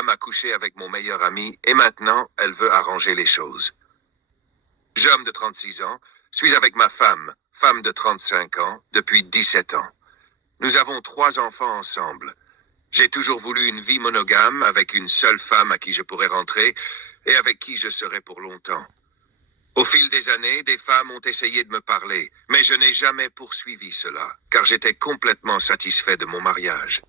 femme a couché avec mon meilleur ami et maintenant, elle veut arranger les choses. J'homme de 36 ans, suis avec ma femme de 35 ans, depuis 17 ans. Nous avons 3 enfants ensemble. J'ai toujours voulu une vie monogame avec une seule femme à qui je pourrais rentrer et avec qui je serais pour longtemps. Au fil des années, des femmes ont essayé de me parler, mais je n'ai jamais poursuivi cela, car j'étais complètement satisfait de mon mariage.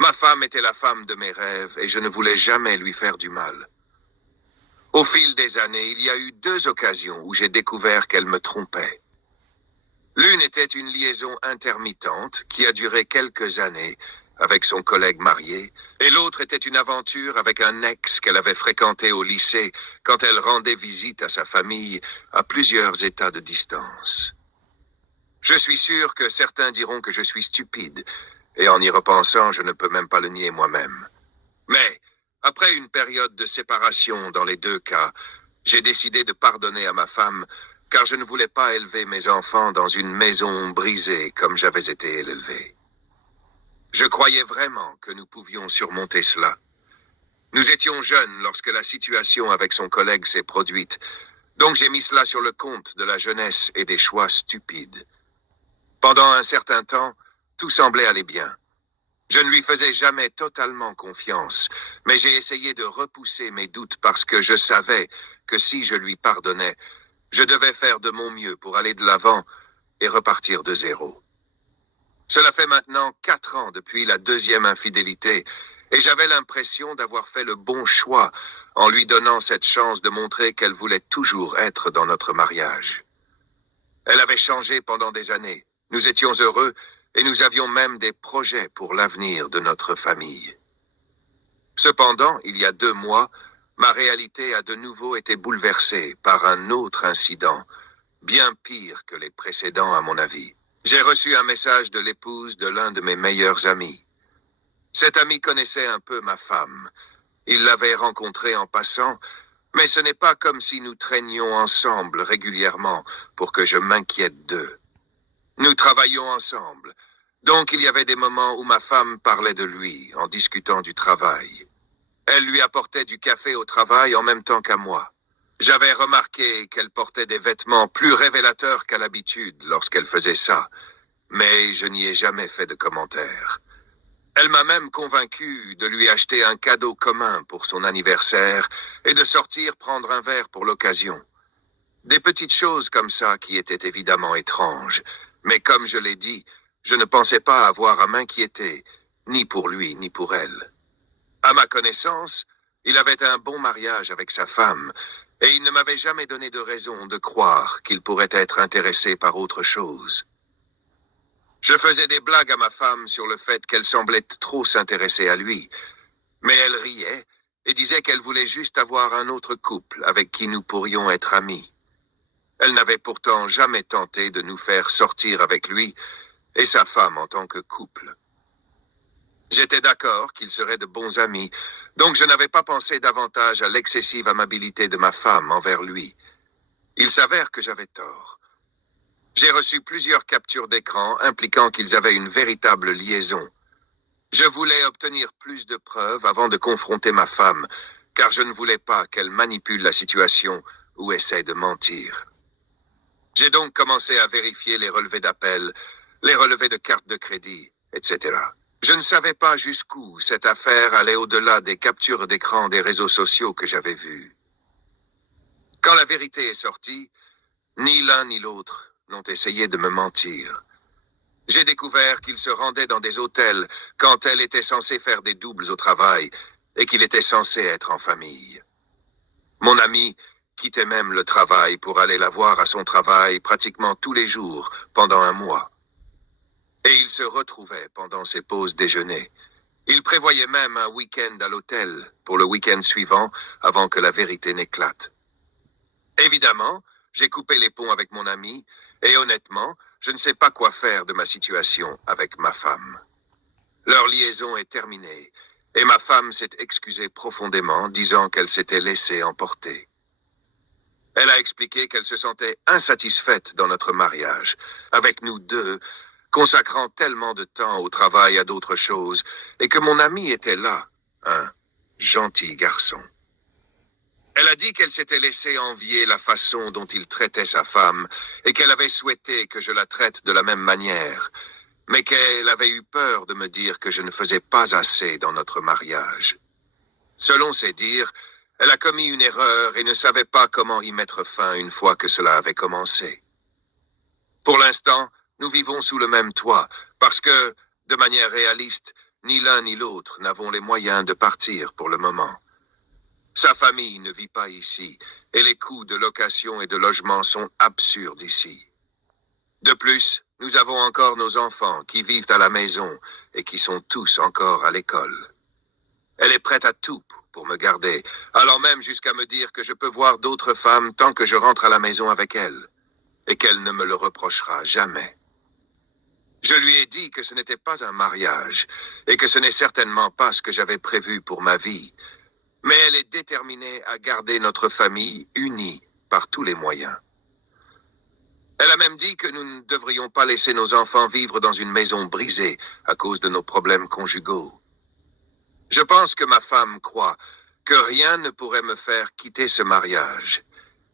Ma femme était la femme de mes rêves et je ne voulais jamais lui faire du mal. Au fil des années, il y a eu 2 occasions où j'ai découvert qu'elle me trompait. L'une était une liaison intermittente qui a duré quelques années avec son collègue marié, et l'autre était une aventure avec un ex qu'elle avait fréquenté au lycée quand elle rendait visite à sa famille à plusieurs états de distance. Je suis sûr que certains diront que je suis stupide, et en y repensant, je ne peux même pas le nier moi-même. Mais, après une période de séparation dans les 2 cas, j'ai décidé de pardonner à ma femme, car je ne voulais pas élever mes enfants dans une maison brisée comme j'avais été élevé. Je croyais vraiment que nous pouvions surmonter cela. Nous étions jeunes lorsque la situation avec son collègue s'est produite, donc j'ai mis cela sur le compte de la jeunesse et des choix stupides. Pendant un certain temps, tout semblait aller bien. Je ne lui faisais jamais totalement confiance, mais j'ai essayé de repousser mes doutes parce que je savais que si je lui pardonnais, je devais faire de mon mieux pour aller de l'avant et repartir de zéro. Cela fait maintenant 4 ans depuis la 2e infidélité, et j'avais l'impression d'avoir fait le bon choix en lui donnant cette chance de montrer qu'elle voulait toujours être dans notre mariage. Elle avait changé pendant des années. Nous étions heureux et nous avions même des projets pour l'avenir de notre famille. Cependant, il y a 2 mois, ma réalité a de nouveau été bouleversée par un autre incident, bien pire que les précédents à mon avis. J'ai reçu un message de l'épouse de l'un de mes meilleurs amis. Cet ami connaissait un peu ma femme. Il l'avait rencontrée en passant, mais ce n'est pas comme si nous traînions ensemble régulièrement pour que je m'inquiète d'eux. Nous travaillions ensemble, donc il y avait des moments où ma femme parlait de lui en discutant du travail. Elle lui apportait du café au travail en même temps qu'à moi. J'avais remarqué qu'elle portait des vêtements plus révélateurs qu'à l'habitude lorsqu'elle faisait ça, mais je n'y ai jamais fait de commentaire. Elle m'a même convaincu de lui acheter un cadeau commun pour son anniversaire et de sortir prendre un verre pour l'occasion. Des petites choses comme ça qui étaient évidemment étranges, mais comme je l'ai dit, je ne pensais pas avoir à m'inquiéter, ni pour lui ni pour elle. À ma connaissance, il avait un bon mariage avec sa femme, et il ne m'avait jamais donné de raison de croire qu'il pourrait être intéressé par autre chose. Je faisais des blagues à ma femme sur le fait qu'elle semblait trop s'intéresser à lui, mais elle riait et disait qu'elle voulait juste avoir un autre couple avec qui nous pourrions être amis. Elle n'avait pourtant jamais tenté de nous faire sortir avec lui et sa femme en tant que couple. J'étais d'accord qu'ils seraient de bons amis, donc je n'avais pas pensé davantage à l'excessive amabilité de ma femme envers lui. Il s'avère que j'avais tort. J'ai reçu plusieurs captures d'écran impliquant qu'ils avaient une véritable liaison. Je voulais obtenir plus de preuves avant de confronter ma femme, car je ne voulais pas qu'elle manipule la situation ou essaie de mentir. J'ai donc commencé à vérifier les relevés d'appel, les relevés de carte de crédit, etc. Je ne savais pas jusqu'où cette affaire allait au-delà des captures d'écran des réseaux sociaux que j'avais vues. Quand la vérité est sortie, ni l'un ni l'autre n'ont essayé de me mentir. J'ai découvert qu'il se rendait dans des hôtels quand elle était censée faire des doubles au travail et qu'il était censé être en famille. Mon ami quittait même le travail pour aller la voir à son travail pratiquement tous les jours pendant un mois. Et il se retrouvait pendant ses pauses déjeuner. Il prévoyait même un week-end à l'hôtel pour le week-end suivant avant que la vérité n'éclate. Évidemment, j'ai coupé les ponts avec mon ami et honnêtement, je ne sais pas quoi faire de ma situation avec ma femme. Leur liaison est terminée et ma femme s'est excusée profondément, disant qu'elle s'était laissée emporter. Elle a expliqué qu'elle se sentait insatisfaite dans notre mariage, avec nous deux, consacrant tellement de temps au travail à d'autres choses, et que mon ami était là, un gentil garçon. Elle a dit qu'elle s'était laissé envier la façon dont il traitait sa femme et qu'elle avait souhaité que je la traite de la même manière, mais qu'elle avait eu peur de me dire que je ne faisais pas assez dans notre mariage. Selon ses dires, elle a commis une erreur et ne savait pas comment y mettre fin une fois que cela avait commencé. Pour l'instant, nous vivons sous le même toit, parce que, de manière réaliste, ni l'un ni l'autre n'avons les moyens de partir pour le moment. Sa famille ne vit pas ici, et les coûts de location et de logement sont absurdes ici. De plus, nous avons encore nos enfants qui vivent à la maison et qui sont tous encore à l'école. Elle est prête à tout pour me garder, allant même jusqu'à me dire que je peux voir d'autres femmes tant que je rentre à la maison avec elle, et qu'elle ne me le reprochera jamais. Je lui ai dit que ce n'était pas un mariage, et que ce n'est certainement pas ce que j'avais prévu pour ma vie, mais elle est déterminée à garder notre famille unie par tous les moyens. Elle a même dit que nous ne devrions pas laisser nos enfants vivre dans une maison brisée à cause de nos problèmes conjugaux. Je pense que ma femme croit que rien ne pourrait me faire quitter ce mariage,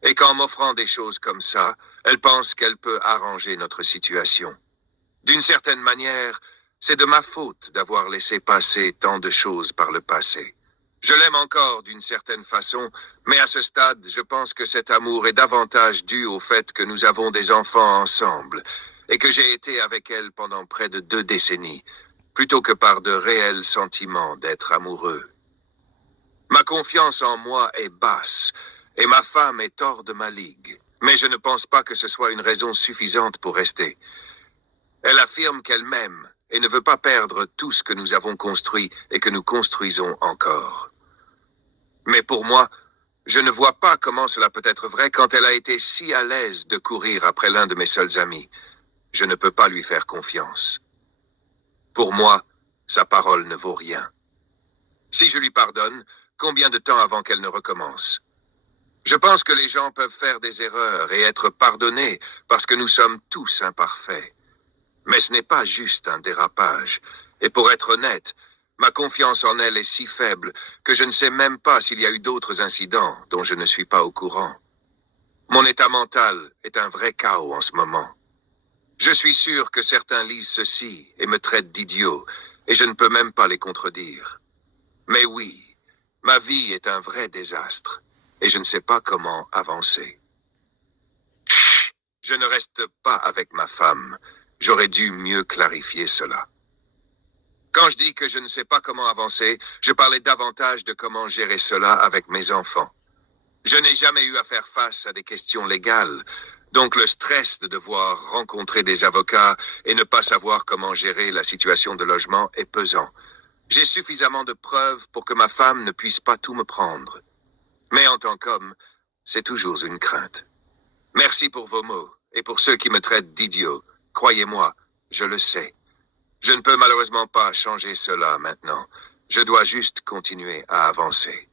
et qu'en m'offrant des choses comme ça, elle pense qu'elle peut arranger notre situation. D'une certaine manière, c'est de ma faute d'avoir laissé passer tant de choses par le passé. Je l'aime encore d'une certaine façon, mais à ce stade, je pense que cet amour est davantage dû au fait que nous avons des enfants ensemble et que j'ai été avec elle pendant près de 2 décennies, plutôt que par de réels sentiments d'être amoureux. Ma confiance en moi est basse et ma femme est hors de ma ligue, mais je ne pense pas que ce soit une raison suffisante pour rester. Elle affirme qu'elle m'aime et ne veut pas perdre tout ce que nous avons construit et que nous construisons encore. Mais pour moi, je ne vois pas comment cela peut être vrai quand elle a été si à l'aise de courir après l'un de mes seuls amis. Je ne peux pas lui faire confiance. Pour moi, sa parole ne vaut rien. Si je lui pardonne, combien de temps avant qu'elle ne recommence? Je pense que les gens peuvent faire des erreurs et être pardonnés parce que nous sommes tous imparfaits. Mais ce n'est pas juste un dérapage. Et pour être honnête, ma confiance en elle est si faible que je ne sais même pas s'il y a eu d'autres incidents dont je ne suis pas au courant. Mon état mental est un vrai chaos en ce moment. Je suis sûr que certains lisent ceci et me traitent d'idiot, et je ne peux même pas les contredire. Mais oui, ma vie est un vrai désastre, et je ne sais pas comment avancer. Je ne reste pas avec ma femme. J'aurais dû mieux clarifier cela. Quand je dis que je ne sais pas comment avancer, je parlais davantage de comment gérer cela avec mes enfants. Je n'ai jamais eu à faire face à des questions légales, donc le stress de devoir rencontrer des avocats et ne pas savoir comment gérer la situation de logement est pesant. J'ai suffisamment de preuves pour que ma femme ne puisse pas tout me prendre. Mais en tant qu'homme, c'est toujours une crainte. Merci pour vos mots et pour ceux qui me traitent d'idiot. Croyez-moi, je le sais. Je ne peux malheureusement pas changer cela maintenant. Je dois juste continuer à avancer.